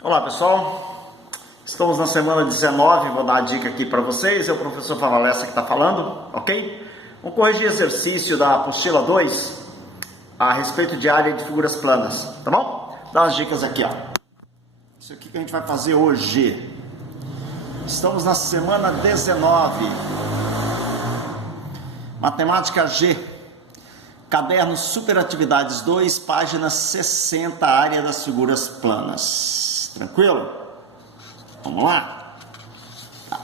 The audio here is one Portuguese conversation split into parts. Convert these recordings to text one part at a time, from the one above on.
Olá pessoal, estamos na semana 19, vou dar uma dica aqui para vocês, é o professor Favalessa que está falando, ok? Vamos corrigir exercício da apostila 2 a respeito de área de figuras planas, tá bom? Dá umas dicas aqui, ó. Isso aqui que a gente vai fazer hoje. Estamos na semana 19, Matemática G, Caderno Superatividades 2, página 60, área das figuras planas. Tranquilo? Vamos lá? Tá.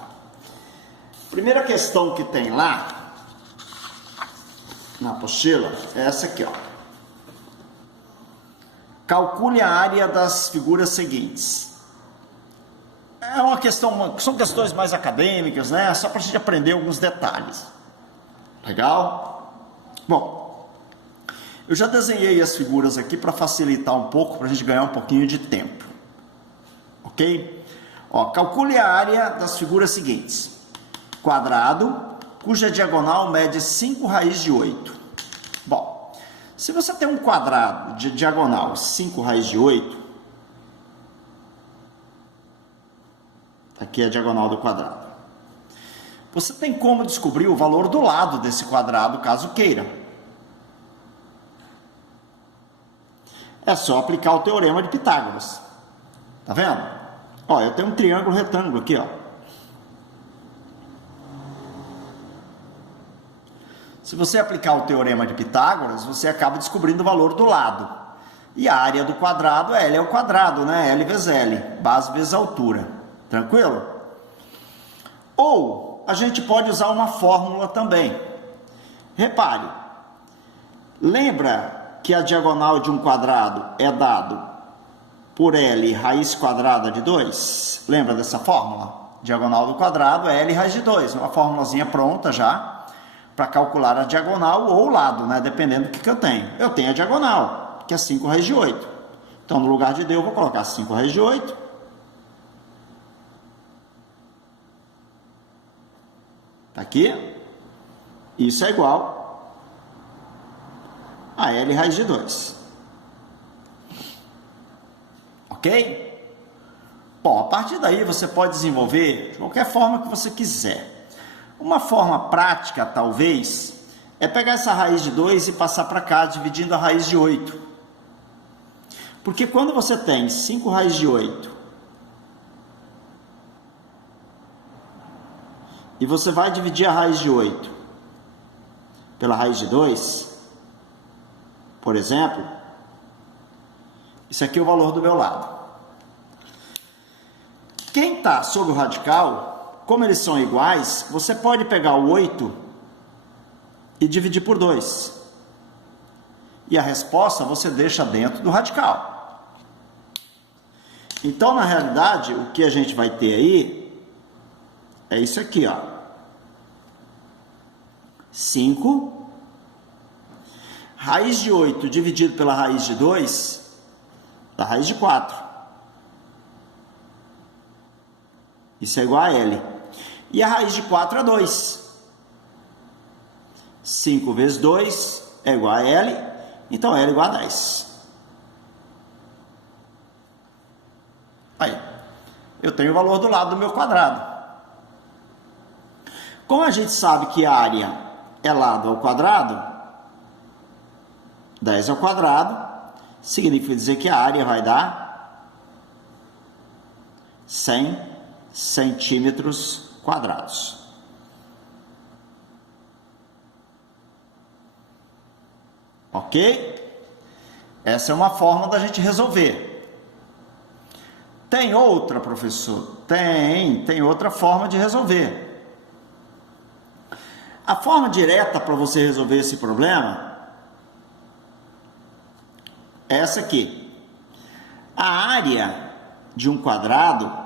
Primeira questão que tem lá na apostila é essa aqui, ó. Calcule a área das figuras seguintes. É uma questão, são questões mais acadêmicas, né? Só para a gente aprender alguns detalhes. Legal? Bom, eu já desenhei as figuras aqui para facilitar um pouco, para a gente ganhar um pouquinho de tempo. Ok? Ó, calcule a área das figuras seguintes. Quadrado, cuja diagonal mede 5 raiz de 8. Bom, se você tem um quadrado de diagonal 5 raiz de 8, aqui é a diagonal do quadrado. Você tem como descobrir o valor do lado desse quadrado, caso queira. É só aplicar o teorema de Pitágoras. Tá vendo? Ó, eu tenho um triângulo retângulo aqui, ó. Se você aplicar o teorema de Pitágoras, você acaba descobrindo o valor do lado. E a área do quadrado, L é o quadrado, né? L vezes L, base vezes altura. Tranquilo? Ou a gente pode usar uma fórmula também. Repare, lembra que a diagonal de um quadrado é dado por L raiz quadrada de 2? Lembra dessa fórmula? Diagonal do quadrado é L raiz de 2. Uma formulazinha pronta já para calcular a diagonal ou o lado, né? Dependendo do que eu tenho. Eu tenho a diagonal, que é 5 raiz de 8. Então, no lugar de D, eu vou colocar 5 raiz de 8. Tá aqui. Isso é igual a L raiz de 2. Ok? Bom, a partir daí você pode desenvolver de qualquer forma que você quiser. Uma forma prática, talvez, é pegar essa raiz de 2 e passar para cá, dividindo a raiz de 8. Porque quando você tem 5 raiz de 8 e você vai dividir a raiz de 8 pela raiz de 2, por exemplo, isso aqui é o valor do meu lado. Quem está sobre o radical, como eles são iguais, você pode pegar o 8 e dividir por 2. E a resposta você deixa dentro do radical. Então, na realidade, o que a gente vai ter aí é isso aqui, ó. 5 raiz de 8 dividido pela raiz de 2 da raiz de 4. Isso é igual a L. E a raiz de 4 é 2. 5 vezes 2 é igual a L. Então, L é igual a 10. Aí, eu tenho o valor do lado do meu quadrado. Como a gente sabe que a área é lado ao quadrado, 10 ao quadrado, significa dizer que a área vai dar 100 centímetros quadrados. Ok? Essa é uma forma da gente resolver. Tem outra, professor? Tem outra forma de resolver. A forma direta para você resolver esse problema é essa aqui. A área de um quadrado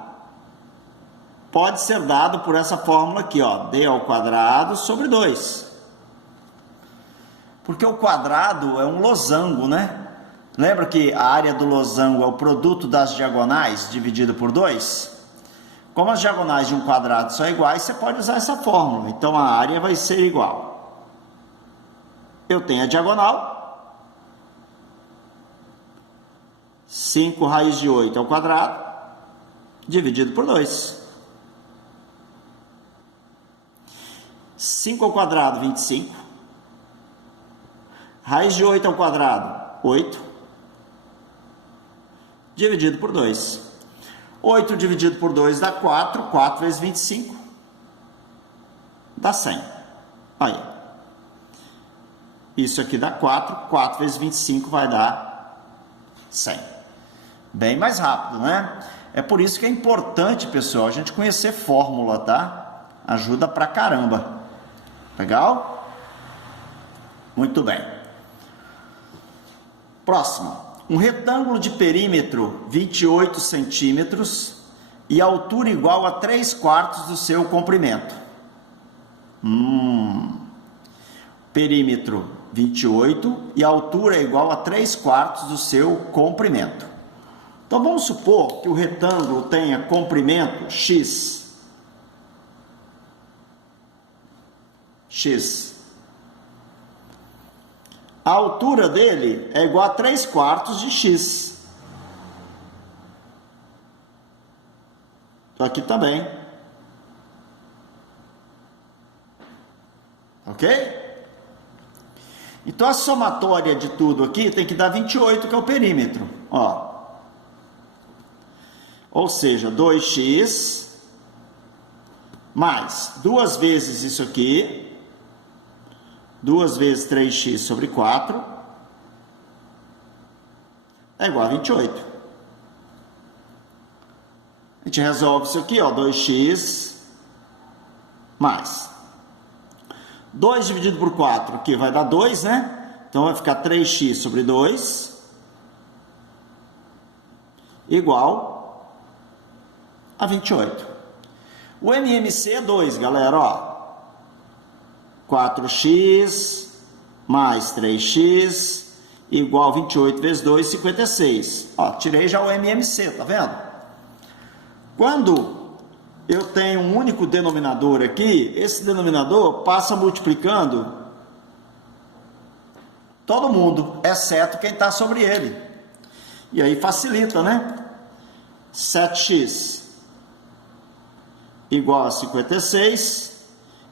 pode ser dado por essa fórmula aqui, ó, D ao quadrado sobre 2. Porque o quadrado é um losango, né? Lembra que a área do losango é o produto das diagonais dividido por 2? Como as diagonais de um quadrado são iguais, você pode usar essa fórmula. Então, a área vai ser igual. Eu tenho a diagonal. 5 raiz de 8 ao quadrado dividido por 2. 5 ao quadrado, 25. Raiz de 8 ao quadrado, 8. Dividido por 2. 8 dividido por 2 dá 4. 4 vezes 25 dá 100. Aí. Isso aqui dá 4. 4 vezes 25 vai dar 100. Bem mais rápido, né? É por isso que é importante, pessoal, a gente conhecer fórmula, tá? Ajuda pra caramba. Legal? Muito bem. Próximo. Um retângulo de perímetro 28 centímetros e altura igual a 3/4 do seu comprimento. Perímetro 28 e altura é igual a 3/4 do seu comprimento. Então vamos supor que o retângulo tenha comprimento x. A altura dele é igual a 3/4 de x. Então aqui também. Ok? Então a somatória de tudo aqui tem que dar 28, que é o perímetro. Ó. Ou seja, 2x mais 2 vezes isso aqui. 2 vezes 3x sobre 4 é igual a 28. A gente resolve isso aqui, ó, 2x mais 2 dividido por 4, aqui vai dar 2, né? Então vai ficar 3x sobre 2 igual a 28. O MMC é 2, galera, ó. 4x mais 3x igual a 28 vezes 2, 56. Ó, tirei já o MMC, tá vendo? Quando eu tenho um único denominador aqui, esse denominador passa multiplicando todo mundo, exceto quem está sobre ele. E aí facilita, né? 7x igual a 56.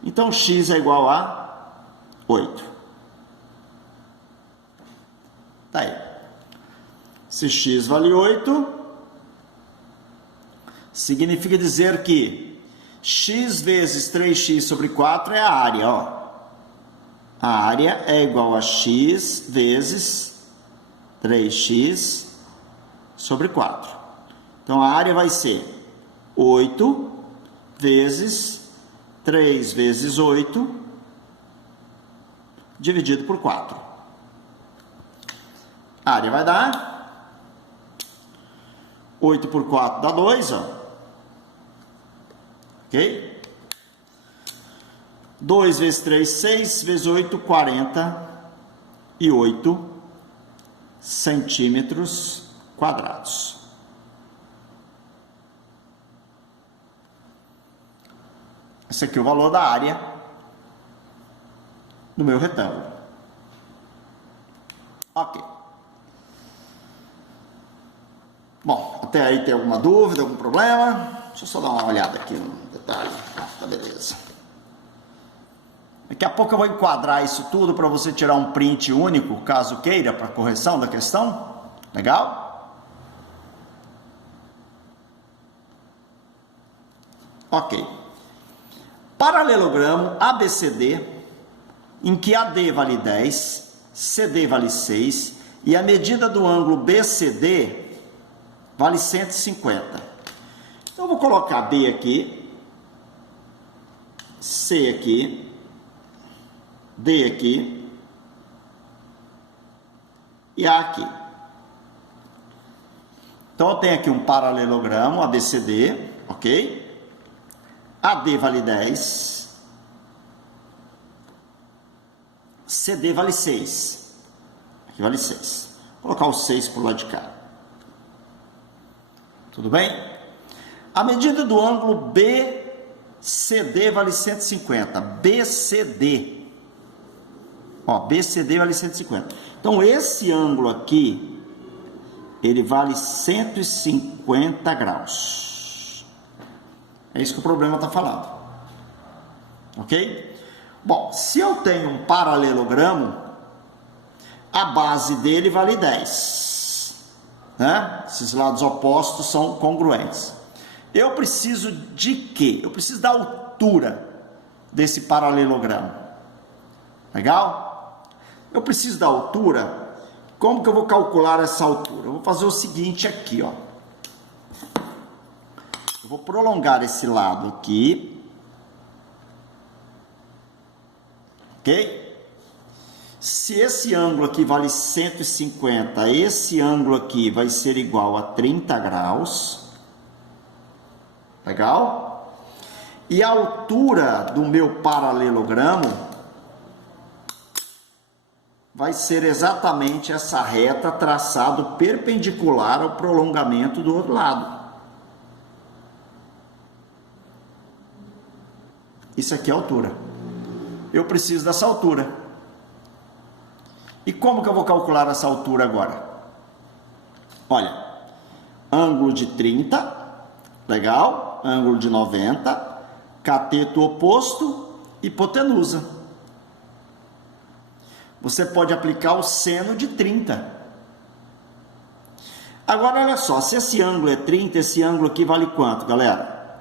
Então, x é igual a 8. Tá aí. Se x vale 8, significa dizer que x vezes 3x sobre 4 é a área, ó. A área é igual a x vezes 3x sobre 4. Então, a área vai ser 8 vezes 3 vezes 8, dividido por 4. A área vai dar 8 por 4 dá 2, ó. Ok? 2 vezes 3, 6 vezes 8, 48 centímetros quadrados. Esse aqui é o valor da área do meu retângulo. Ok. Bom, até aí tem alguma dúvida, algum problema? Deixa eu só dar uma olhada aqui no detalhe. Tá, beleza. Daqui a pouco eu vou enquadrar isso tudo para você tirar um print único, caso queira, para correção da questão. Legal? Ok. Paralelogramo ABCD, em que AD vale 10, CD vale 6 e a medida do ângulo BCD vale 150. Então eu vou colocar B aqui, C aqui, D aqui e A aqui. Então eu tenho aqui um paralelogramo ABCD, ok? AD vale 10, CD vale 6, aqui vale 6. Vou colocar o 6 para o lado de cá. Tudo bem? A medida do ângulo BCD vale 150. BCD. Ó, BCD vale 150. Então, esse ângulo aqui, ele vale 150 graus. É isso que o problema está falando. Ok? Bom, se eu tenho um paralelogramo, a base dele vale 10. Né? Esses lados opostos são congruentes. Eu preciso de quê? Eu preciso da altura desse paralelogramo. Legal? Eu preciso da altura. Como que eu vou calcular essa altura? Eu vou fazer o seguinte aqui, ó. Eu vou prolongar esse lado aqui. Ok? Se esse ângulo aqui vale 150, esse ângulo aqui vai ser igual a 30 graus. Legal? E a altura do meu paralelogramo vai ser exatamente essa reta traçado perpendicular ao prolongamento do outro lado. Isso aqui é a altura. Eu preciso dessa altura. E como que eu vou calcular essa altura agora? Olha, ângulo de 30, legal? Ângulo de 90, cateto oposto, hipotenusa. Você pode aplicar o seno de 30. Agora, olha só, se esse ângulo é 30, esse ângulo aqui vale quanto, galera?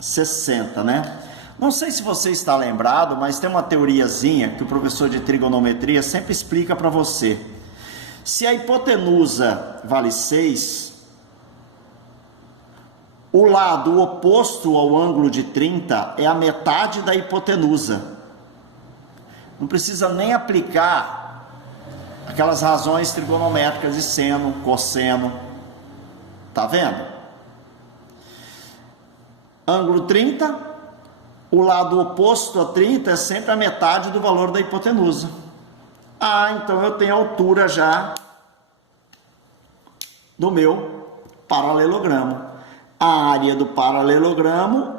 60, né? Não sei se você está lembrado, mas tem uma teoriazinha que o professor de trigonometria sempre explica para você. Se a hipotenusa vale 6, o lado oposto ao ângulo de 30 é a metade da hipotenusa. Não precisa nem aplicar aquelas razões trigonométricas de seno, cosseno. Tá vendo? Ângulo 30, o lado oposto a 30 é sempre a metade do valor da hipotenusa. Ah, então eu tenho a altura já do meu paralelogramo. A área do paralelogramo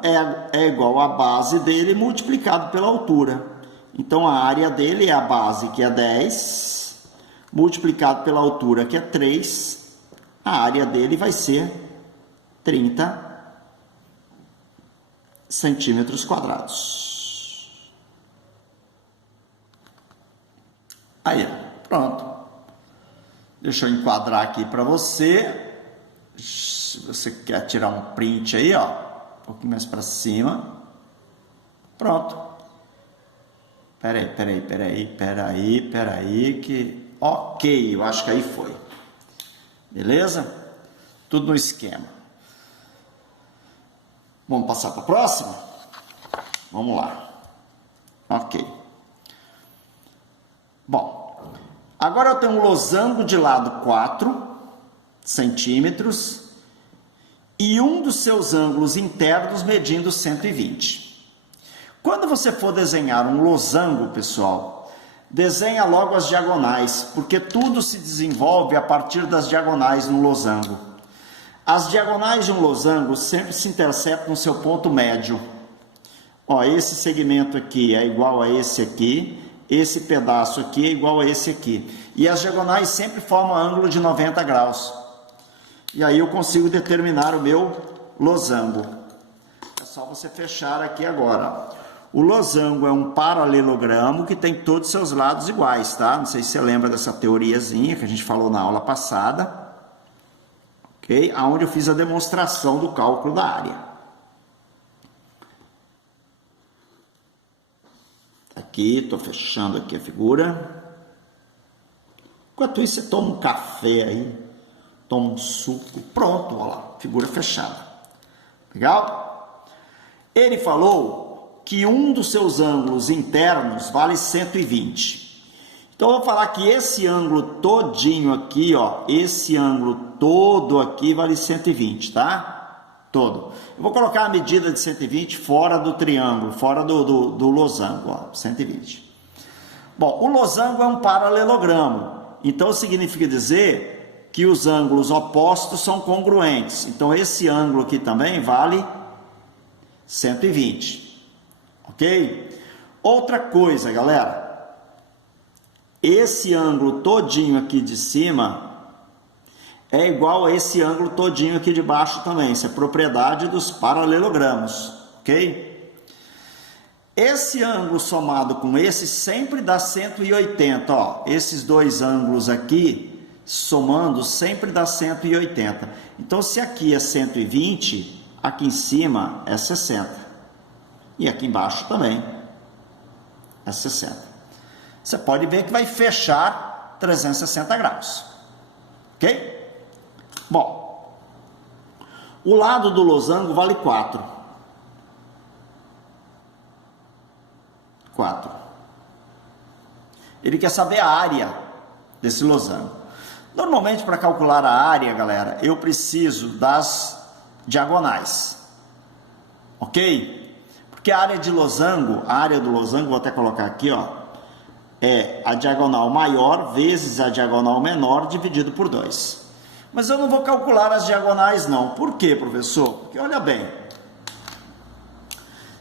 é igual à base dele multiplicado pela altura. Então, a área dele é a base, que é 10, multiplicado pela altura, que é 3. A área dele vai ser 30 centímetros quadrados. Aí, pronto. Deixa eu enquadrar aqui para você. Se você quer tirar um print aí, ó, um pouquinho mais para cima. Pronto. Peraí, que... Ok, eu acho que aí foi. Beleza? Tudo no esquema. Vamos passar para a próxima? Vamos lá. Ok. Bom, agora eu tenho um losango de lado 4 centímetros e um dos seus ângulos internos medindo 120. Quando você for desenhar um losango, pessoal, desenha logo as diagonais, porque tudo se desenvolve a partir das diagonais no losango. As diagonais de um losango sempre se interceptam no seu ponto médio. Ó, esse segmento aqui é igual a esse aqui, esse pedaço aqui é igual a esse aqui. E as diagonais sempre formam ângulo de 90 graus. E aí eu consigo determinar o meu losango. É só você fechar aqui agora. O losango é um paralelogramo que tem todos os seus lados iguais, tá? Não sei se você lembra dessa teoriazinha que a gente falou na aula passada. Ok? Onde eu fiz a demonstração do cálculo da área. Aqui, estou fechando aqui a figura. Enquanto isso, você toma um café aí, toma um suco. Pronto, olha lá, figura fechada. Legal? Ele falou que um dos seus ângulos internos vale 120. Então, eu vou falar que esse ângulo todinho aqui, ó, esse ângulo todo aqui vale 120, tá? Todo. Eu vou colocar a medida de 120 fora do triângulo, fora do losango, ó, 120. Bom, o losango é um paralelogramo, então significa dizer que os ângulos opostos são congruentes. Então, esse ângulo aqui também vale 120. Ok? Outra coisa, galera, esse ângulo todinho aqui de cima é igual a esse ângulo todinho aqui de baixo também. Isso é propriedade dos paralelogramos, ok? Esse ângulo somado com esse sempre dá 180, ó. Esses dois ângulos aqui, somando, sempre dá 180. Então, se aqui é 120, aqui em cima é 60. E aqui embaixo também é 60. Você pode ver que vai fechar 360 graus, ok? Bom, o lado do losango vale 4. 4. Ele quer saber a área desse losango. Normalmente, para calcular a área, galera, eu preciso das diagonais, ok? Porque a área do losango, vou até colocar aqui, ó, é a diagonal maior vezes a diagonal menor dividido por 2. Mas eu não vou calcular as diagonais não. Por quê, professor? Porque olha bem,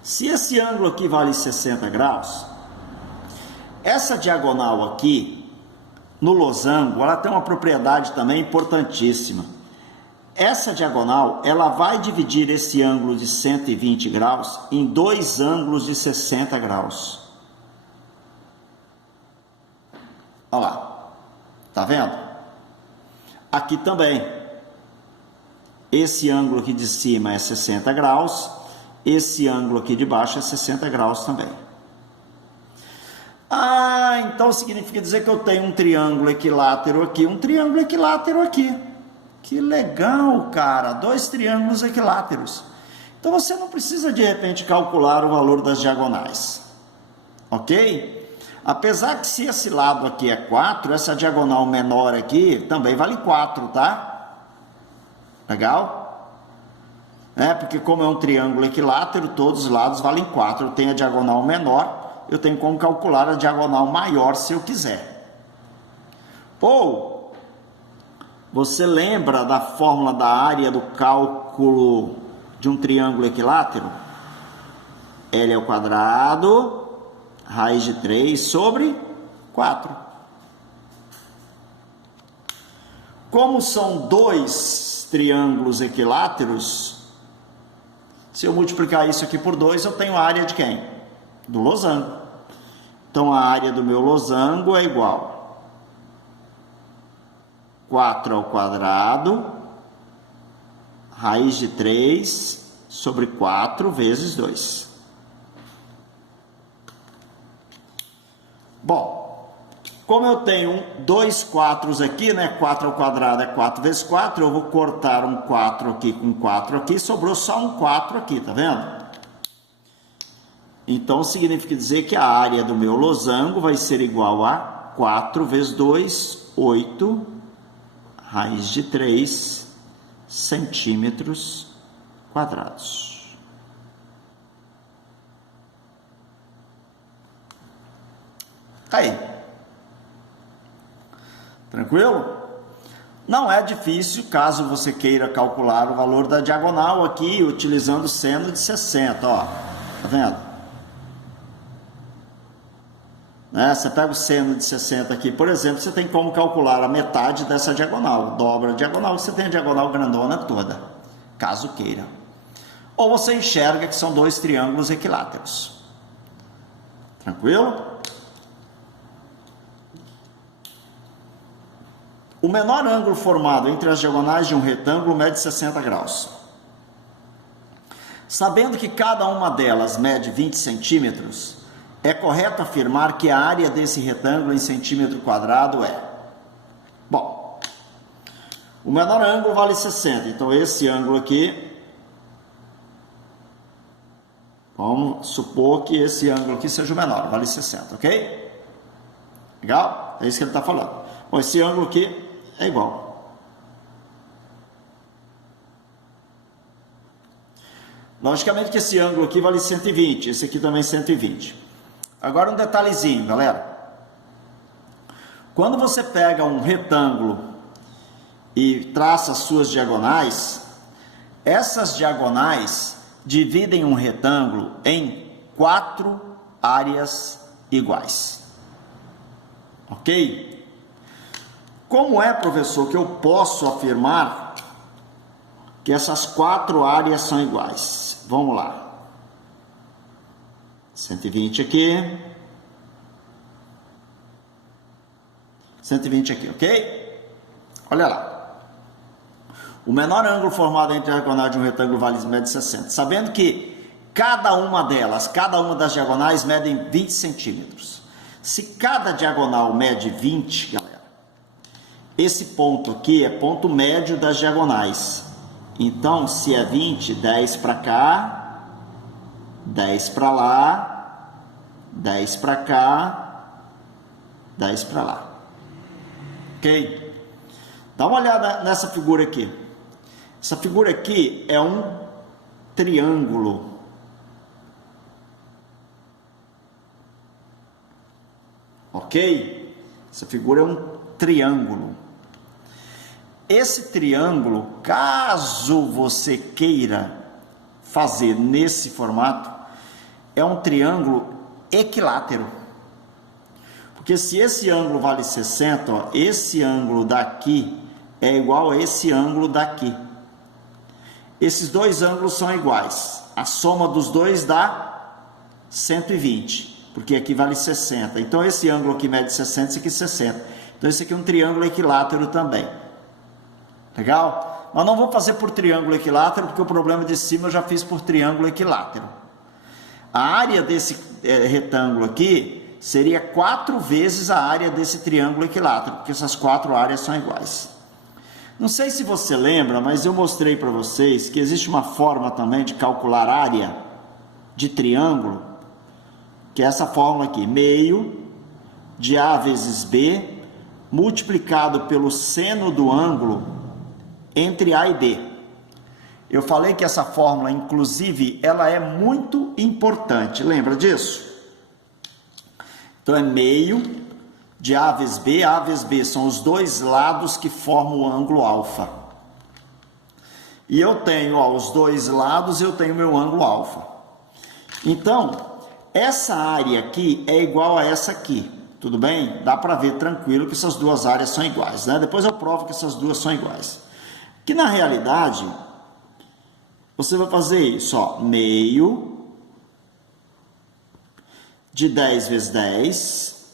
se esse ângulo aqui vale 60 graus, essa diagonal aqui, no losango, ela tem uma propriedade também importantíssima. Essa diagonal, ela vai dividir esse ângulo de 120 graus em dois ângulos de 60 graus. Olha lá, tá vendo? Aqui também, esse ângulo aqui de cima é 60 graus, esse ângulo aqui de baixo é 60 graus também. Ah, então significa dizer que eu tenho um triângulo equilátero aqui, um triângulo equilátero aqui. Que legal, cara, dois triângulos equiláteros. Então você não precisa de repente calcular o valor das diagonais, ok? Apesar que se esse lado aqui é 4, essa diagonal menor aqui também vale 4, tá? Legal? Porque como é um triângulo equilátero, todos os lados valem 4. Eu tenho a diagonal menor, eu tenho como calcular a diagonal maior se eu quiser. Ou, você lembra da fórmula da área do cálculo de um triângulo equilátero? L ao quadrado, raiz de 3 sobre 4. Como são dois triângulos equiláteros, se eu multiplicar isso aqui por 2, eu tenho a área de quem? Do losango. Então, a área do meu losango é igual a 4 ao quadrado, raiz de 3 sobre 4 vezes 2. Bom, como eu tenho dois 4's aqui, né? 4 ao quadrado é 4 vezes 4, eu vou cortar um 4 aqui com 4 aqui, sobrou só um 4 aqui, tá vendo? Então, significa dizer que a área do meu losango vai ser igual a 4 vezes 2, 8, raiz de 3 centímetros quadrados. Aí, tranquilo? Não é difícil, caso você queira calcular o valor da diagonal aqui, utilizando seno de 60, ó, tá vendo? Você pega o seno de 60 aqui, por exemplo, você tem como calcular a metade dessa diagonal, dobra a diagonal, você tem a diagonal grandona toda, caso queira. Ou você enxerga que são dois triângulos equiláteros. Tranquilo? O menor ângulo formado entre as diagonais de um retângulo mede 60 graus. Sabendo que cada uma delas mede 20 centímetros, é correto afirmar que a área desse retângulo em centímetro quadrado é... Bom, o menor ângulo vale 60, então esse ângulo aqui, vamos supor que esse ângulo aqui seja o menor, vale 60, ok? Legal? É isso que ele está falando. Bom, esse ângulo aqui é igual. Logicamente que esse ângulo aqui vale 120, esse aqui também 120. Agora um detalhezinho, galera. Quando você pega um retângulo e traça as suas diagonais, essas diagonais dividem um retângulo em 4 áreas iguais. Ok? Como é, professor, que eu posso afirmar que essas 4 áreas são iguais? Vamos lá. 120 aqui. 120 aqui, ok? Olha lá. O menor ângulo formado entre a diagonal de um retângulo vale mede 60. Sabendo que cada uma das diagonais medem 20 centímetros. Se cada diagonal mede 20, galera, esse ponto aqui é ponto médio das diagonais. Então, se é 20, 10 para cá, 10 para lá, 10 para cá, 10 para lá. Ok? Dá uma olhada nessa figura aqui. Essa figura aqui é um triângulo. Ok? Essa figura é um triângulo. Esse triângulo, caso você queira fazer nesse formato, é um triângulo equilátero. Porque se esse ângulo vale 60, ó, esse ângulo daqui é igual a esse ângulo daqui. Esses dois ângulos são iguais. A soma dos dois dá 120, porque aqui vale 60. Então esse ângulo aqui mede 60, esse aqui 60. Então esse aqui é um triângulo equilátero também. Legal? Mas não vou fazer por triângulo equilátero, porque o problema de cima eu já fiz por triângulo equilátero. A área desse retângulo aqui seria 4 vezes a área desse triângulo equilátero, porque essas 4 áreas são iguais. Não sei se você lembra, mas eu mostrei para vocês que existe uma forma também de calcular área de triângulo, que é essa fórmula aqui, meio de A vezes B, multiplicado pelo seno do ângulo entre A e B. Eu falei que essa fórmula, inclusive, ela é muito importante. Lembra disso? Então, é meio de A vezes B. A vezes B são os dois lados que formam o ângulo alfa. E eu tenho, ó, os dois lados, eu tenho meu ângulo alfa. Então, essa área aqui é igual a essa aqui. Tudo bem? Dá para ver tranquilo que essas duas áreas são iguais, né? Depois eu provo que essas duas são iguais. Que na realidade, você vai fazer isso, ó, meio de 10 vezes 10,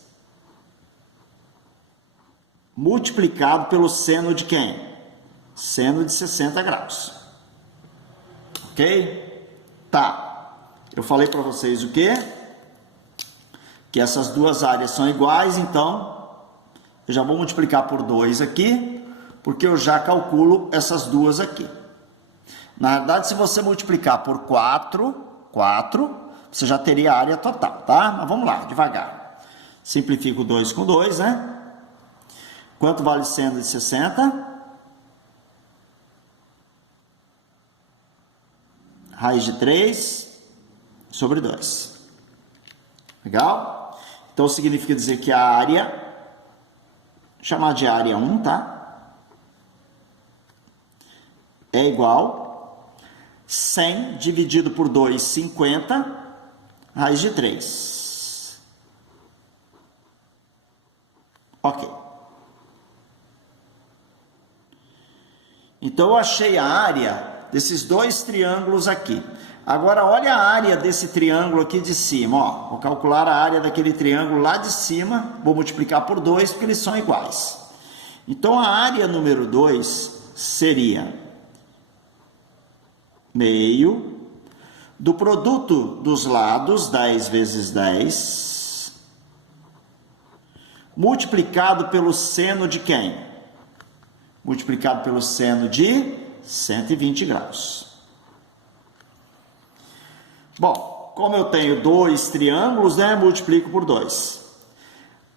multiplicado pelo seno de quem? Seno de 60 graus. Ok? Tá. Eu falei para vocês o quê? Que essas duas áreas são iguais, então eu já vou multiplicar por 2 aqui, porque eu já calculo essas duas aqui. Na verdade, se você multiplicar por 4, você já teria a área total, tá? Mas vamos lá, devagar. Simplifico 2 com 2, né? Quanto vale seno de 60? Raiz de 3 sobre 2. Legal? Então, significa dizer que a área, chamar de área 1, tá? É igual 100 dividido por 2, 50, raiz de 3. Ok. Então, eu achei a área desses dois triângulos aqui. Agora, olha a área desse triângulo aqui de cima. Ó. Vou calcular a área daquele triângulo lá de cima. Vou multiplicar por 2, porque eles são iguais. Então, a área número 2 seria meio do produto dos lados, 10 vezes 10, multiplicado pelo seno de quem? Multiplicado pelo seno de 120 graus. Bom, como eu tenho dois triângulos, né, multiplico por 2.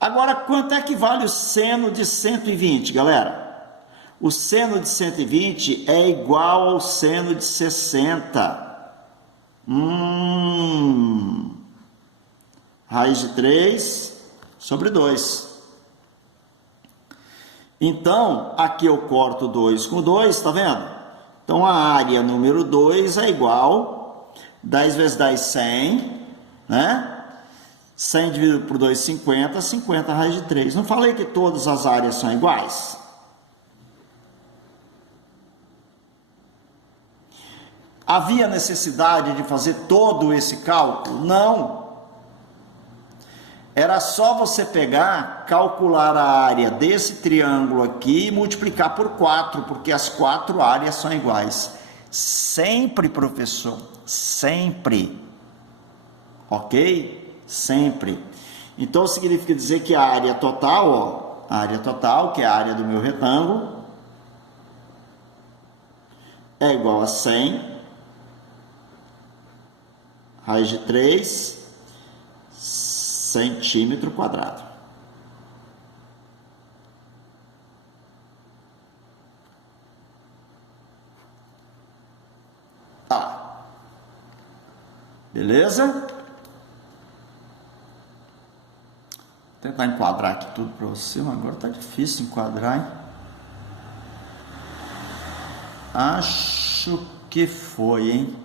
Agora, quanto é que vale o seno de 120, galera? O seno de 120 é igual ao seno de 60. Raiz de 3 sobre 2. Então, aqui eu corto 2 com 2, tá vendo? Então, a área número 2 é igual 10 vezes 10, 100, né? 100 dividido por 2, 50, 50 raiz de 3. Não falei que todas as áreas são iguais? Havia necessidade de fazer todo esse cálculo? Não. Era só você pegar, calcular a área desse triângulo aqui e multiplicar por 4, porque as 4 áreas são iguais. Sempre, professor, sempre. Ok? Sempre. Então significa dizer que a área total, ó, a área total, que é a área do meu retângulo, é igual a 100 raiz de 3 centímetro quadrado. Tá. Beleza? Vou tentar enquadrar aqui tudo para você, mas agora tá difícil enquadrar, hein? Acho que foi, hein?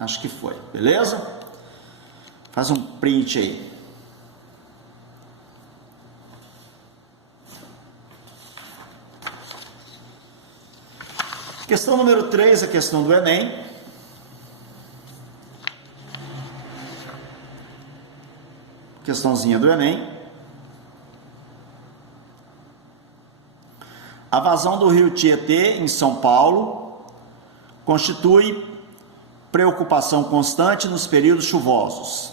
Acho que foi, beleza? Faz um print aí. Questão número 3, a questão do Enem. Questãozinha do Enem. A vazão do rio Tietê, em São Paulo, constitui preocupação constante nos períodos chuvosos.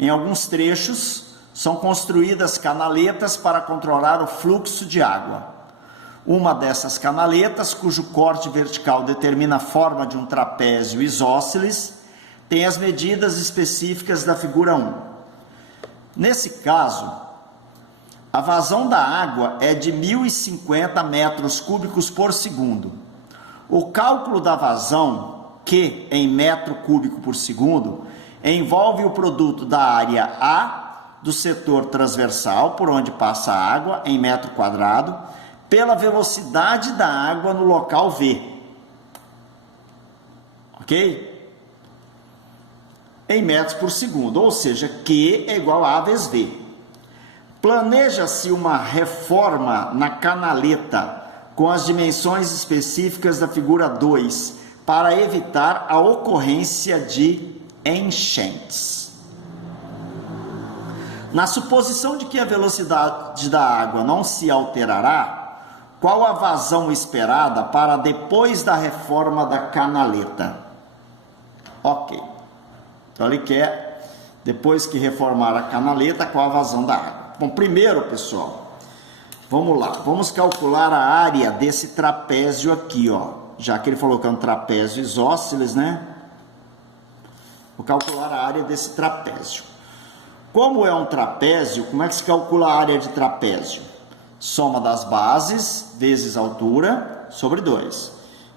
Em alguns trechos, são construídas canaletas para controlar o fluxo de água. Uma dessas canaletas, cujo corte vertical determina a forma de um trapézio isósceles, tem as medidas específicas da figura 1. Nesse caso, a vazão da água é de 1.050 metros cúbicos por segundo. O cálculo da vazão, que em metro cúbico por segundo, envolve o produto da área A do setor transversal, por onde passa a água, em metro quadrado, pela velocidade da água no local V. Ok? Em metros por segundo, ou seja, Q é igual a vezes V. Planeja-se uma reforma na canaleta com as dimensões específicas da figura 2 para evitar a ocorrência de enchentes. Na suposição de que a velocidade da água não se alterará, qual a vazão esperada para depois da reforma da canaleta? Ok. Então ele quer, depois que reformar a canaleta, qual a vazão da água. Bom, primeiro, pessoal, vamos lá. Vamos calcular a área desse trapézio aqui, ó. Já que ele falou que é um trapézio isósceles, né? Vou calcular a área desse trapézio. Como é um trapézio, como é que se calcula a área de trapézio? Soma das bases vezes a altura sobre 2.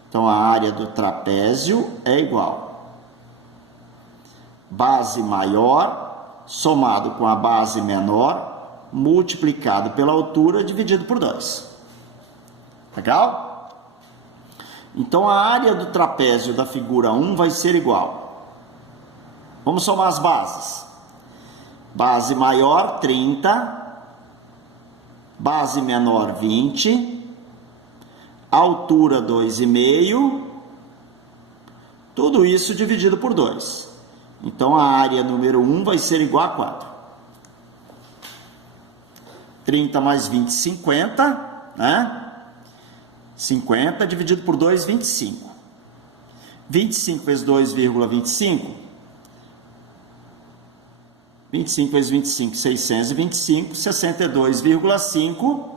Então, a área do trapézio é igual base maior somado com a base menor multiplicado pela altura dividido por 2. Legal? Então, a área do trapézio da figura 1 vai ser igual. Vamos somar as bases. Base maior, 30. Base menor, 20. Altura, 2,5. Tudo isso dividido por 2. Então, a área número 1 vai ser igual a 4. 30 mais 20, 50, né? 50 dividido por 2, 25. 25 vezes 2,25. 25 vezes 25, 625. 62,5.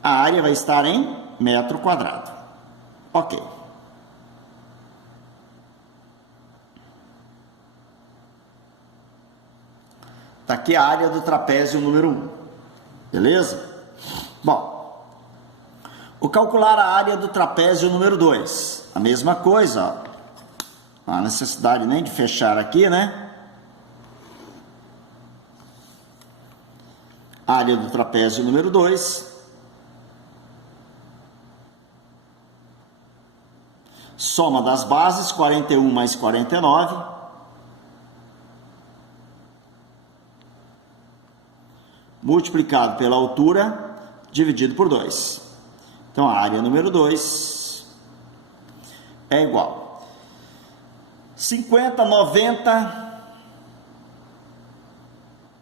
A área vai estar em metro quadrado. Ok. Está aqui a área do trapézio número 1. Beleza? Bom, vou calcular a área do trapézio número 2. A mesma coisa, ó. Não há necessidade nem de fechar aqui, né? Área do trapézio número 2. Soma das bases, 41 mais 49. multiplicado pela altura, dividido por 2. Então, a área número 2 é igual a 50/90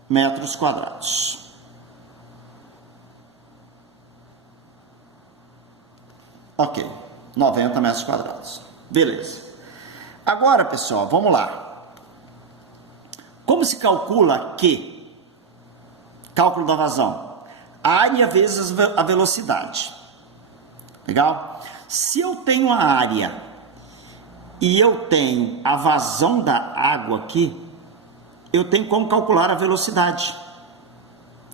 metros quadrados. Ok, 90 metros quadrados. Beleza. Agora, pessoal, vamos lá. Como se calcula Q? Cálculo da vazão. Área vezes a velocidade. Legal? Se eu tenho a área e eu tenho a vazão da água aqui, eu tenho como calcular a velocidade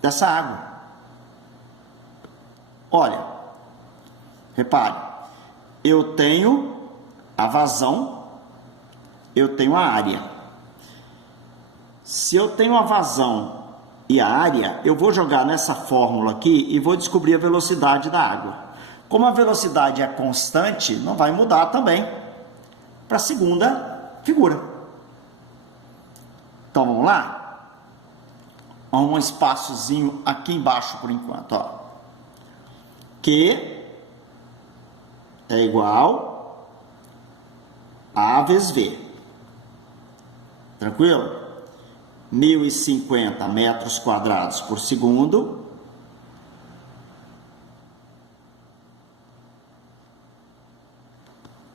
dessa água. Olha, repare, eu tenho a vazão, eu tenho a área. Se eu tenho a vazão e a área, eu vou jogar nessa fórmula aqui e vou descobrir a velocidade da água. Como a velocidade é constante, não vai mudar também para a segunda figura. Então, vamos lá? Um espaçozinho aqui embaixo por enquanto, ó. Q é igual a A vezes V. Tranquilo? 1050 metros quadrados por segundo.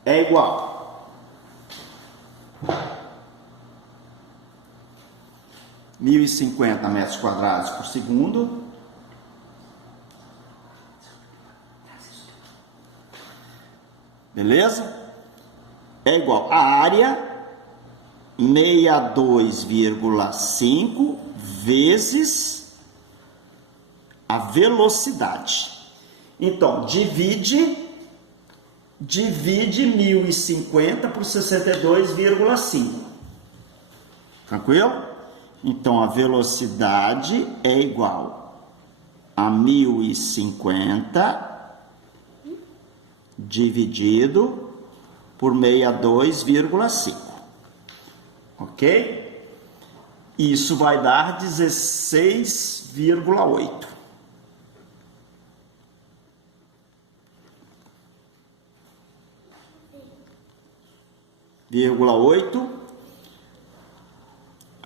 É igual 1050 metros quadrados por segundo beleza? É igual a área 62,5 vezes a velocidade. Então, divide 1050 por 62,5. Tranquilo? Então, a velocidade é igual a 1050 dividido por 62,5. Ok? Isso vai dar 16,8.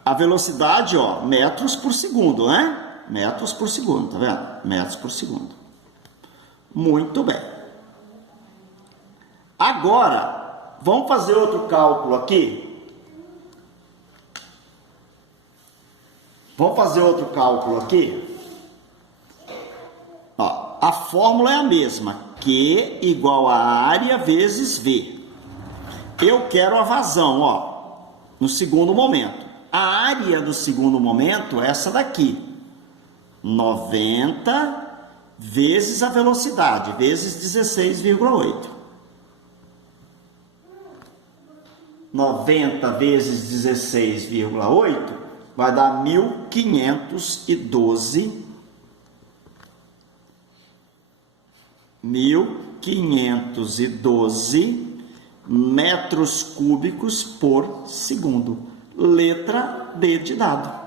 A velocidade, ó, metros por segundo, né? Metros por segundo, tá vendo? Metros por segundo. Muito bem. Agora, vamos fazer outro cálculo aqui. Vamos fazer outro cálculo aqui. Ó, a fórmula é a mesma. Q igual a área vezes V. Eu quero a vazão, ó, no segundo momento. A área do segundo momento é essa daqui. 90 vezes a velocidade, vezes 16,8. 90 vezes 16,8 vai dar 1.512 metros cúbicos por segundo. Letra D de dado.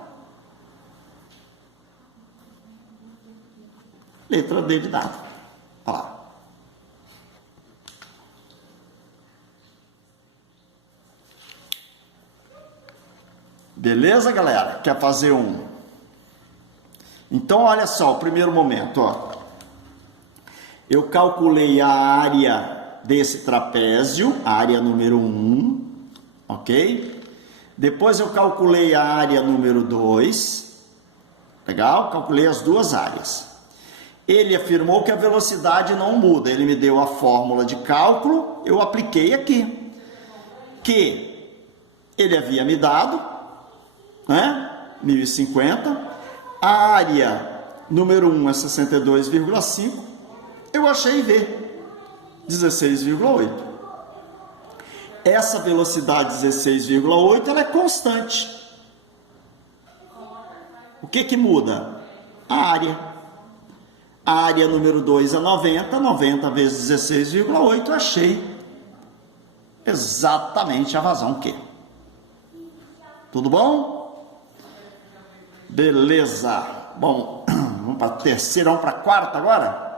Letra D de dado. Olha lá. Beleza, galera? Quer fazer um? Então, olha só, o primeiro momento, ó. Eu calculei a área desse trapézio, área número 1, ok? Depois eu calculei a área número 2, legal? Calculei as duas áreas. Ele afirmou que a velocidade não muda, ele me deu a fórmula de cálculo, eu apliquei aqui. Que ele havia me dado, né? 1050, a área número 1 é 62,5, eu achei V, 16,8. Essa velocidade 16,8, ela é constante. O que que muda? A área. A área número 2 é 90, 90 vezes 16,8, eu achei exatamente a vazão Q. Tudo bom? Beleza. Bom, Vamos para a terceira, vamos para a quarta agora?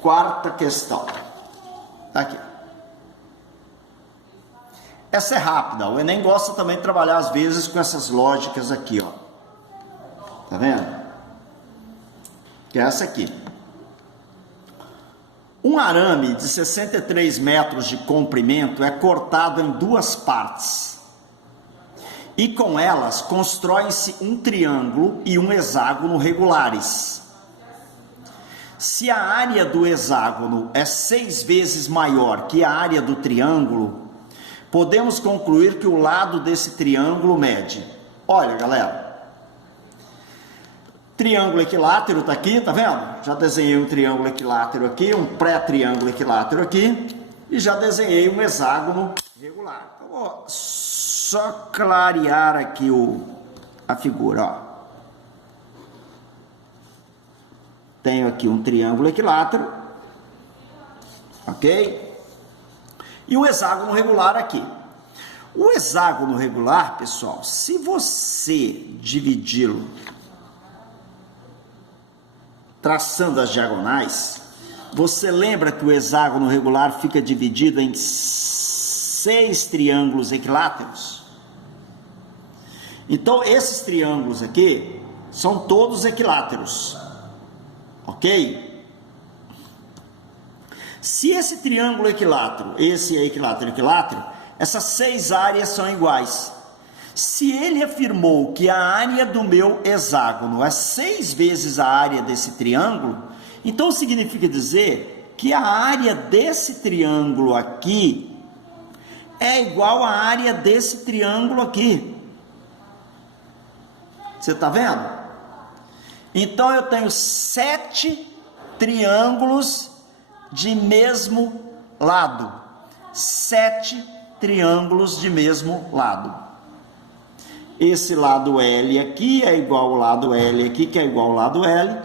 Quarta questão. Aqui. Essa é rápida. O Enem gosta também de trabalhar às vezes com essas lógicas aqui, ó. Tá vendo? Que é essa aqui. Um arame de 63 metros de comprimento é cortado em duas partes. E com elas constroem-se um triângulo e um hexágono regulares. Se a área do hexágono é 6 vezes maior que a área do triângulo, podemos concluir que o lado desse triângulo mede. Olha, galera, triângulo equilátero está aqui, tá vendo? Já desenhei um triângulo equilátero aqui, um pré-triângulo equilátero aqui, e já desenhei um hexágono regular. Então, vou só clarear aqui a figura, ó. Tenho aqui um triângulo equilátero, ok? E o hexágono regular aqui. O hexágono regular, pessoal, se você dividi-lo traçando as diagonais, você lembra que o hexágono regular fica dividido em 6 triângulos equiláteros? Então, esses triângulos aqui são todos equiláteros. Ok? Se esse triângulo equilátero, esse é equilátero, essas 6 áreas são iguais. Se ele afirmou que a área do meu hexágono é 6 vezes a área desse triângulo, então significa dizer que a área desse triângulo aqui é igual à área desse triângulo aqui. Você está vendo? Então eu tenho 7 triângulos de mesmo lado. 7 triângulos de mesmo lado. Esse lado L aqui é igual ao lado L aqui, que é igual ao lado L.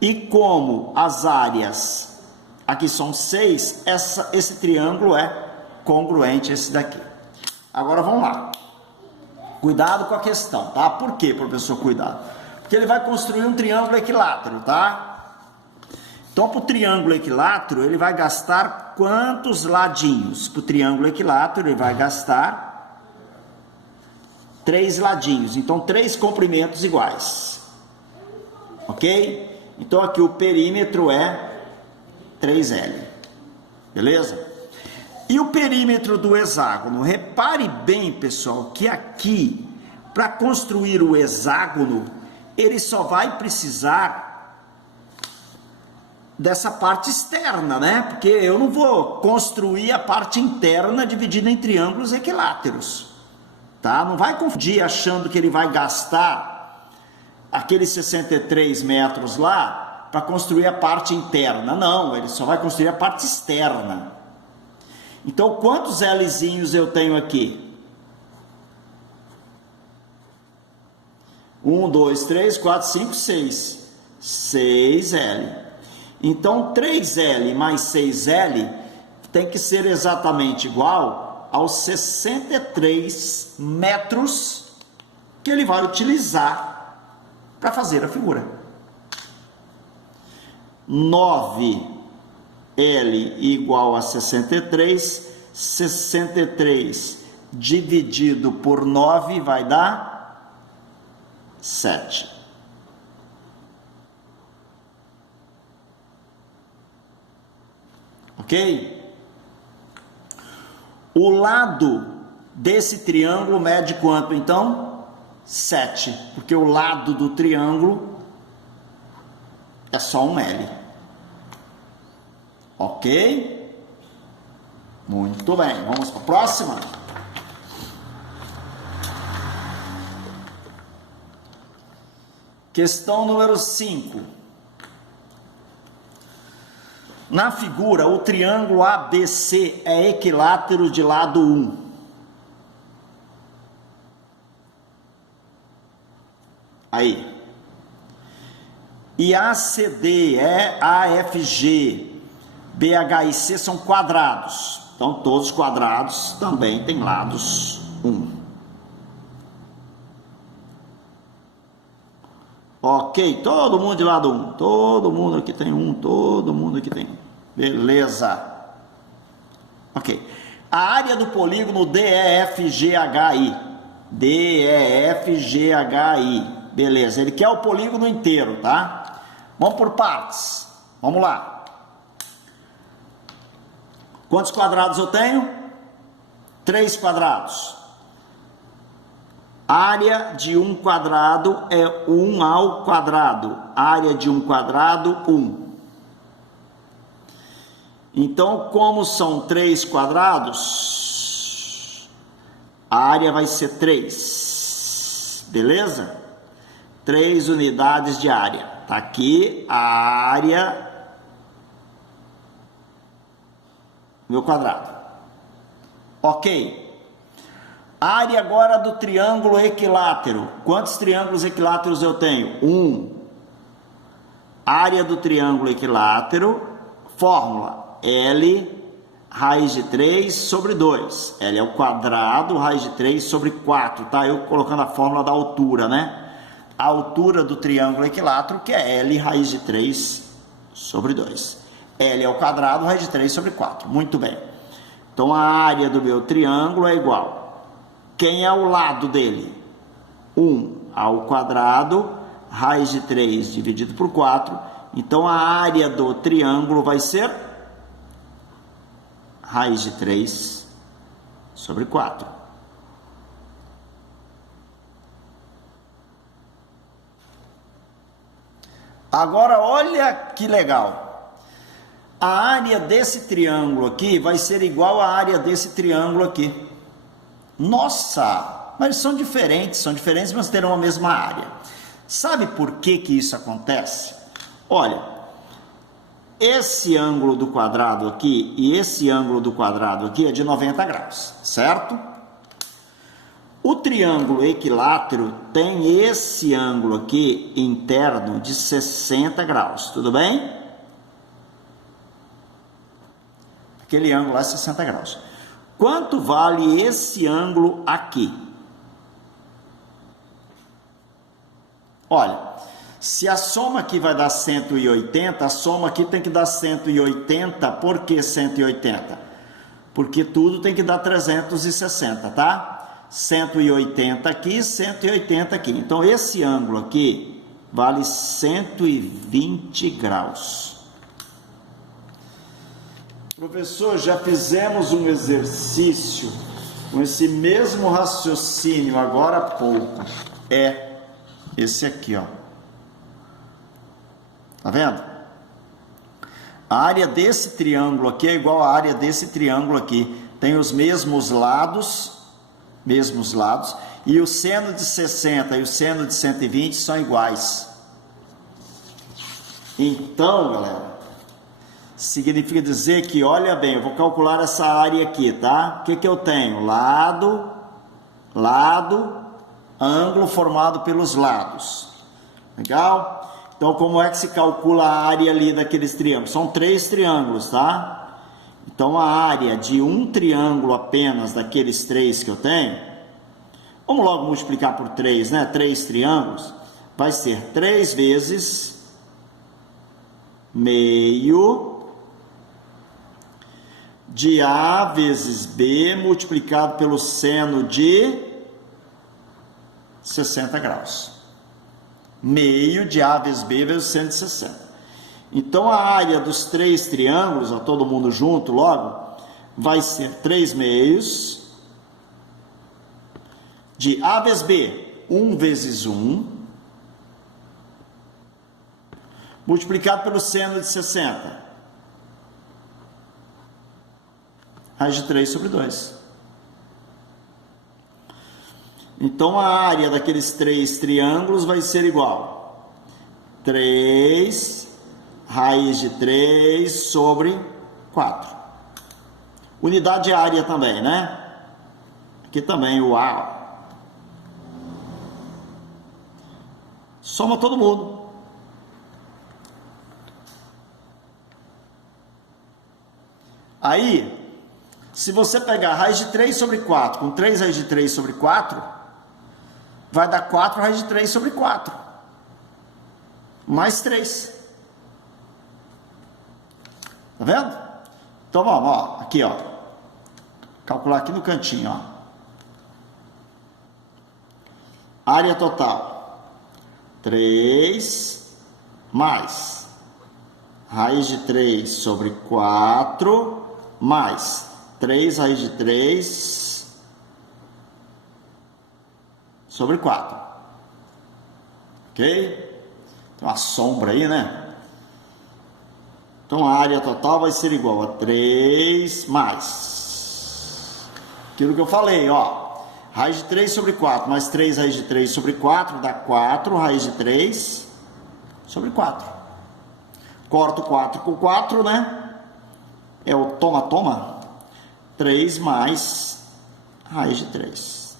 E como as áreas aqui são 6, esse triângulo é congruente a esse daqui. Agora vamos lá. Cuidado com a questão, tá? Por que, professor, cuidado? Porque ele vai construir um triângulo equilátero, tá? Então, para o triângulo equilátero, ele vai gastar quantos ladinhos? Para o triângulo equilátero, ele vai gastar 3 ladinhos. Então, 3 comprimentos iguais. Ok? Então, aqui o perímetro é 3L. Beleza? E o perímetro do hexágono? Repare bem, pessoal, que aqui, para construir o hexágono, ele só vai precisar dessa parte externa, né? Porque eu não vou construir a parte interna dividida em triângulos equiláteros, tá? Não vai confundir achando que ele vai gastar aqueles 63 metros lá para construir a parte interna. Não, ele só vai construir a parte externa. Então, quantos Lzinhos eu tenho aqui? 1, 2, 3, 4, 5, 6. 6L. Então, 3L mais 6L tem que ser exatamente igual aos 63 metros que ele vai utilizar para fazer a figura. 9L igual a 63. 63 dividido por 9 vai dar 7. Ok? O lado desse triângulo mede quanto, então? 7, porque o lado do triângulo é só um L. Ok? Muito bem, vamos para a próxima. Questão número 5. Na figura, o triângulo ABC é equilátero de lado 1. Aí. E ACD é AFG, BH e C são quadrados. Então, todos os quadrados também têm lados 1. Ok, todo mundo de lado 1. Todo mundo aqui tem 1, todo mundo aqui tem 1. Beleza. Ok. A área do polígono DEFGHI. DEFGHI. Beleza, ele quer o polígono inteiro, tá? Vamos por partes. Vamos lá. Quantos quadrados eu tenho? 3 quadrados. Área de um quadrado é 1 ao quadrado. Área de um quadrado, 1. Então, como são 3 quadrados, a área vai ser 3. Beleza? 3 unidades de área. Tá aqui a área meu quadrado. Ok. Área agora do triângulo equilátero. Quantos triângulos equiláteros eu tenho? 1. Área do triângulo equilátero. Fórmula. L raiz de 3 sobre 2. L é o quadrado, raiz de 3 sobre 4. Tá? Eu colocando a fórmula da altura, né? A altura do triângulo equilátero, que é L raiz de 3 sobre 2. L é o quadrado, raiz de 3 sobre 4. Muito bem. Então, a área do meu triângulo é igual. Quem é o lado dele? 1 ao quadrado, raiz de 3 dividido por 4. Então, a área do triângulo vai ser raiz de 3 sobre 4. Agora, olha que legal. A área desse triângulo aqui vai ser igual à área desse triângulo aqui. Nossa, mas são diferentes, mas terão a mesma área. Sabe por que que isso acontece? Olha, esse ângulo do quadrado aqui e esse ângulo do quadrado aqui é de 90 graus, certo? O triângulo equilátero tem esse ângulo aqui interno de 60 graus, tudo bem? Aquele ângulo lá é 60 graus. Quanto vale esse ângulo aqui? Olha, se a soma aqui vai dar 180, a soma aqui tem que dar 180. Por que 180? Porque tudo tem que dar 360, tá? 180 aqui, 180 aqui. Então, esse ângulo aqui vale 120 graus. Professor, já fizemos um exercício com esse mesmo raciocínio agora há pouco. É esse aqui, ó. Tá vendo? A área desse triângulo aqui é igual à área desse triângulo aqui. Tem os mesmos lados, e o seno de 60 e o seno de 120 são iguais. Então, galera, significa dizer que, olha bem, eu vou calcular essa área aqui, tá? O que que eu tenho? Lado, ângulo formado pelos lados. Legal? Então, como é que se calcula a área ali daqueles triângulos? São 3 triângulos, tá? Então, a área de um triângulo apenas, daqueles 3 que eu tenho, vamos logo multiplicar por 3, né? 3 triângulos, vai ser 3 vezes meio de A vezes B multiplicado pelo seno de 60 graus. Meio de A vezes B vezes o seno de 60. Então, a área dos 3 triângulos, ó, todo mundo junto logo, vai ser 3 meios de A vezes B, 1 vezes 1, multiplicado pelo seno de 60. Raiz de 3 sobre 2. Então, a área daqueles 3 triângulos vai ser igual 3 raiz de 3 sobre 4. Unidade de área também, né? Aqui também o A. Soma todo mundo. Aí, se você pegar raiz de 3 sobre 4 com 3 raiz de 3 sobre 4, vai dar 4 raiz de 3 sobre 4. mais 3. Tá vendo? Então vamos, ó, aqui, ó. Calcular aqui no cantinho, ó. Área total. 3 mais raiz de 3 sobre 4 mais 3 raiz de 3 sobre 4. Ok? Tem uma sombra aí, né? Então a área total vai ser igual a 3 mais aquilo que eu falei, ó. Raiz de 3 sobre 4 mais 3 raiz de 3 sobre 4 dá 4 raiz de 3 sobre 4. Corto 4 com 4, né? É o toma-toma. 3 mais raiz de 3.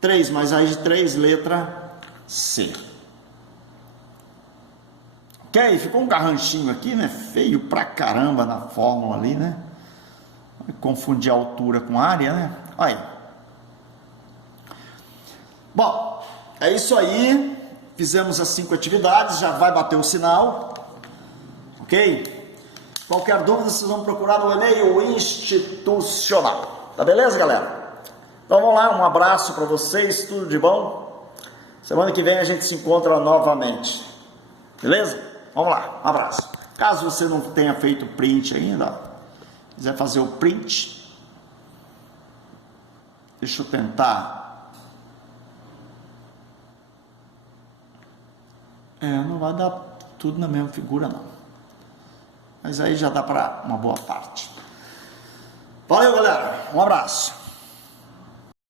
3 mais raiz de 3, letra C. Ok? Ficou um garranchinho aqui, né? Feio pra caramba na fórmula ali, né? Confundir a altura com a área, né? Olha aí. Bom, é isso aí. Fizemos as 5 atividades, já vai bater o sinal. Ok? Qualquer dúvida, vocês vão procurar no e-mail institucional. Tá beleza, galera? Então vamos lá, um abraço para vocês, tudo de bom. Semana que vem a gente se encontra novamente. Beleza? Vamos lá, um abraço. Caso você não tenha feito print ainda, ó, quiser fazer o print, deixa eu tentar. Não vai dar tudo na mesma figura não, mas aí já dá para uma boa parte. Valeu, galera, um abraço.